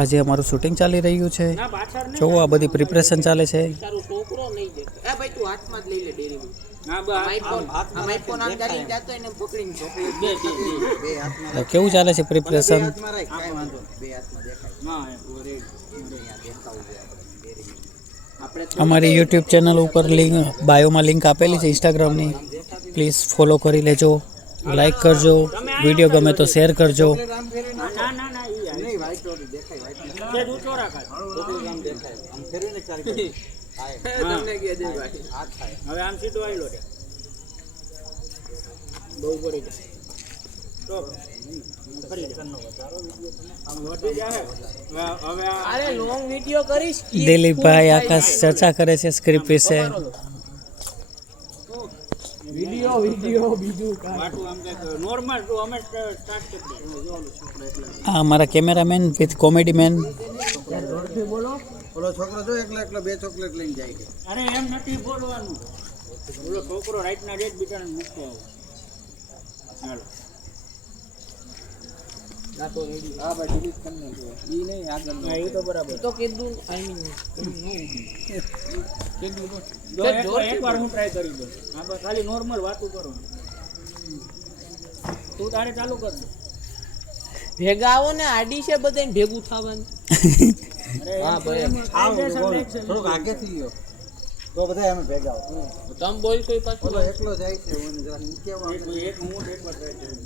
આજે અમારું શૂટિંગ ચાલી રહ્યું છે. જોવો આ બધી પ્રિપરેશન ચાલે છે. કેવું ચાલે છે પ્રિપરેશન? અમારી યુટ્યુબ ચેનલ ઉપર લિંક બાયોમાં લિંક આપેલી છે ઇન્સ્ટાગ્રામની. પ્લીઝ ફોલો કરી લેજો, લાઈક કરજો, વિડીયો ગમે તો શેર કરજો. દિલીપભાઈ આકાશ ચર્ચા કરે છે સ્ક્રિપ્ટ વિશે. અમારા કેમેરામેન વિથ કોમેડી મેન. ઓલો છોકરો જો એકલો બે ચોકલેટ લઈને જાય છે. અરે એમ નથી બોલવાનું. ઓલો છોકરો રાઈટ ના રેટ બીજાને મૂકતો આવો. હાલો ના તો રેડી. હા ભાઈ ડિલીટ કરી નાખો. ઈ નહીં આગળ. હા એ તો બરાબર. તો કીધું આઈ મીન કીધું એકવાર હું ટ્રાય કરી દઉં. હા બસ ખાલી નોર્મલ વાતો કરો. તું તારે ચાલુ કર દે. ભેગા આવો ને આડી છે બધાને ભેગું થવાનું. હા ભાઈ થોડુંક આગેથી ગયો તો બધા અમે ભેગા આવો. તમે બોલ કોઈ પાછું ઓલો એકલો જાય છે ઓને જરા કેવા એક હું એકવાર ટ્રાય કરું.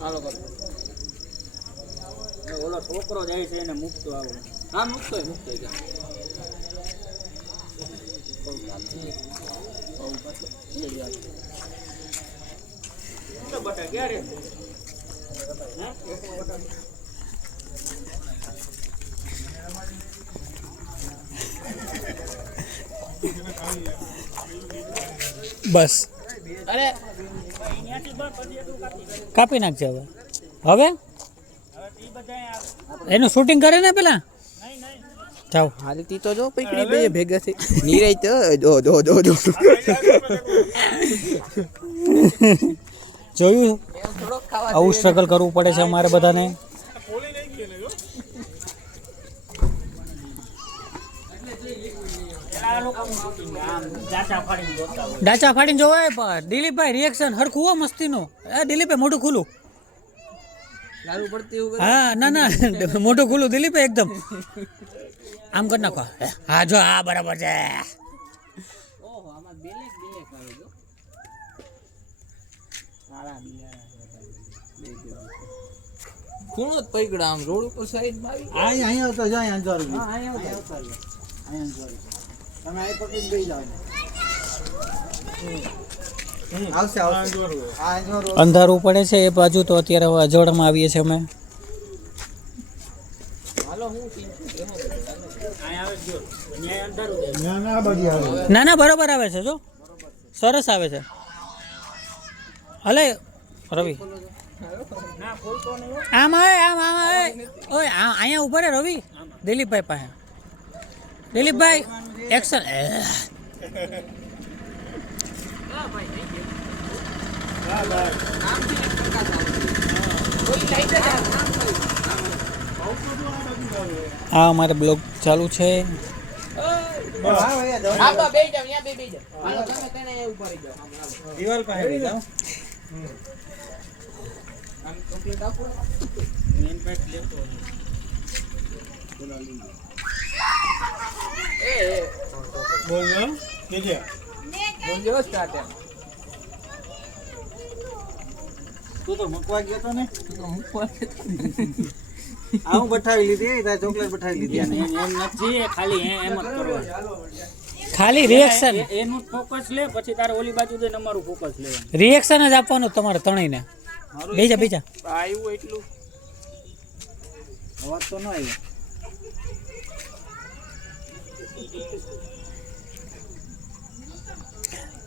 ચાલો કરો. ઓલો છોકરો જાય છે એને મૂકતો આવો. હા મૂકતો જા. બટા ક્યારે બસ અરે કાપી નાખજે હવે. હવે એનું શૂટિંગ કરે ને પેલા. જાઓ હાલતી તો જો પકડી બે ભેગા થઈ નીરાઈ તો દો જોયું આવું સ્ટ્રગલ કરવું પડે છે અમારે બધાને. ડાચા ફાડીને જોવાય પણ દિલીપભાઈ રિએક્શન હરખું હો મસ્તીનું. દિલીપભાઈ મોઢું ખુલ્લું. લારું પડતી એવું. હા ના મોઢું ખુલ્લું દિલીપભાઈ એકદમ. આમ કરી નાખો. હા જો હા બરાબર છે. ઓહો આમાં બેલેક આવી ગયો. સારા ખૂણો જ પકડા આમ રોડ ઉપર સાઈડ માં આવી. અહીંયા આવતો જાય અંજારું. હા અહીંયા આવતા અહીંયા અંજારું. તમે આ પકડીને બેસી જાવ. આવશે આવશે. આ અંજારું અંધારું પડે છે એ બાજુ તો અત્યારે હવે અજવાળામાં આવીએ છીએ અમે. હાલો હું ના બરાબર આવે છે. જો સરસ આવે છે. હલે રવિ આમ આવે આમ આવે. ઓય અહીંયા ઉભા રે રવિ. દિલીપભાઈ પાસે. દિલીપભાઈ એક્શન. આ અમારે બ્લોગ ચાલુ છે. દિવાલ પાસે બેસી જાવ. બોલ કે બોલ્યો સ્ટાર્ટ એમ. તું તો મૂકવા ગયો તો ને. આવું બઠાવી લીધી તારે ચોકલેટ બઠાવી લીધી. એમ નથી ખાલી એમ જ કરવાનું. ખાલી રિએક્શન એનું ફોકસ લે પછી તારે ઓલી બાજુ જઈને અમારું ફોકસ લેવાનું. રિએક્શન જ આપવાનું તમારે ત્રણેયને. બીજા આવ્યું એટલું અવાજ તો ન આવ્યો.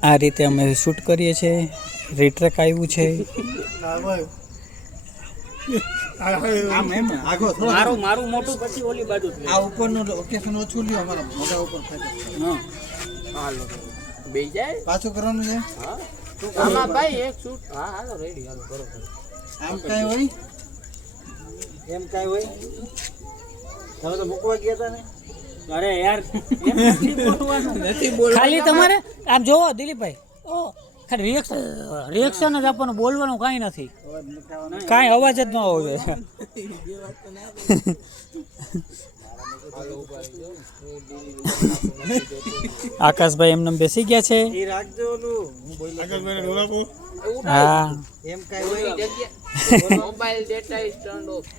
આ રીતે અમે શૂટ કરીએ છીએ. રીટ્રેક આવ્યું છે. આમ એમ આગો થોડો મારું મોટું પછી ઓલી બાજુ આ ઉપરનું લોકેશન ઓછું લ્યો અમારા મોઢા ઉપર થાય. હા હાલો બેઈ જાય પાછું કરવાનું છે. હા આમાં ભાઈ એક શૂટ. હા હાલો રેડી હાલો બરોબર. આમ કાંઈ હોય એમ કાંઈ હોય તમે તો મૂકવા ગયા હતા ને. અરે યાર એમ નથી બોલવાનું. નથી બોલવાનું. ખાલી તમારે આમ જોવો દિલીપભાઈ, ઓ ખાલી રિએક્શન જ આપવાનું, બોલવાનું કાંઈ નથી, કાંઈ અવાજ જ ન હોવો જોઈએ. આકાશભાઈ એમને બેસી ગયા છે. એ રાખજો ઓલું હું બોલ્યો હા એમ કાંઈ હોય mobile data is turned off.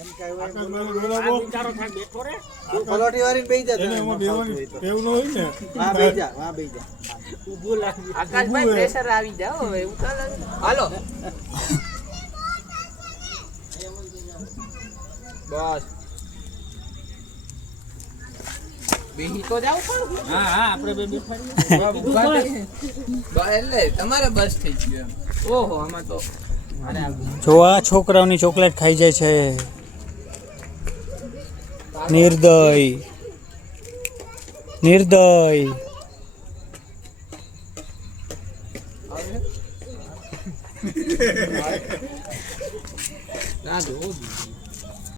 એમ કાંઈ હોય આ બિચારો થાય બેઠો રે. પલોઠી વાળીને બેસી જા તમે. હા બેસી જા, હા બેસી જા. ઊભું લાગ્યું. આકાશભાઈ પ્રેશર આવી જાવ હવે ઉતાર. હાલો બસ બેહી તો જાવ પણ. હા હા આપણે બે બેઠાડીએ. એટલે તમારે બસ થઈ ગયું એમ. ઓહો આમાં તો જો આ છોકરાઓની ચોકલેટ ખાઈ જાય છે, નિર્દય નિર્દય. ના જોવું